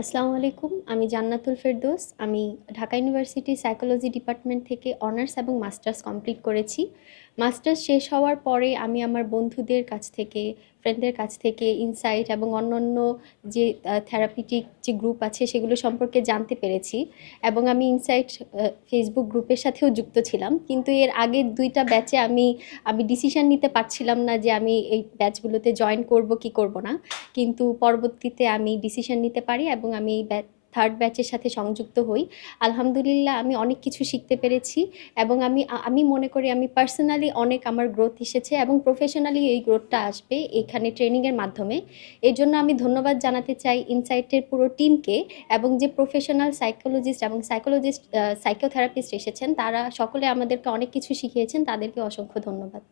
আসসালামু আলাইকুম। আমি জান্নাতুল ফেরদৌস। আমি ঢাকা ইউনিভার্সিটি সাইকোলজি ডিপার্টমেন্ট থেকে অনার্স এবং মাস্টার্স কমপ্লিট করেছি। মাস্টার্স শেষ হওয়ার পরে আমি আমার বন্ধুদের কাছ থেকে, ফ্রেন্ডদের কাছ থেকে ইনসাইট এবং অন্যান্য যে থেরাপিউটিক যে গ্রুপ আছে সেগুলো সম্পর্কে জানতে পেরেছি এবং আমি ইনসাইট ফেসবুক গ্রুপের সাথেও যুক্ত ছিলাম। কিন্তু এর আগের ২ টা ব্যাচে আমি ডিসিশন নিতে পারছিলাম না যে আমি এই ব্যাচগুলোতে জয়েন করব কি করব না। কিন্তু পরবর্তীতে আমি ডিসিশন নিতে পারি এবং আমি এই থার্ড ব্যাচের সাথে সংযুক্ত হই। আলহামদুলিল্লাহ আমি অনেক কিছু শিখতে পেরেছি এবং আমি মনে করি আমি পার্সোনালি অনেক আমার গ্রোথ এসেছে এবং প্রফেশনালি এই গ্রোথটা আসবে এখানে ট্রেনিংয়ের মাধ্যমে। এজন্য আমি ধন্যবাদ জানাতে চাই ইনসাইটের পুরো টিমকে এবং যে প্রফেশনাল সাইকোলজিস্ট এবং সাইকোথেরাপিস্ট এসেছেন তারা সকলে আমাদেরকে অনেক কিছু শিখিয়েছেন। তাদেরকে অসংখ্য ধন্যবাদ।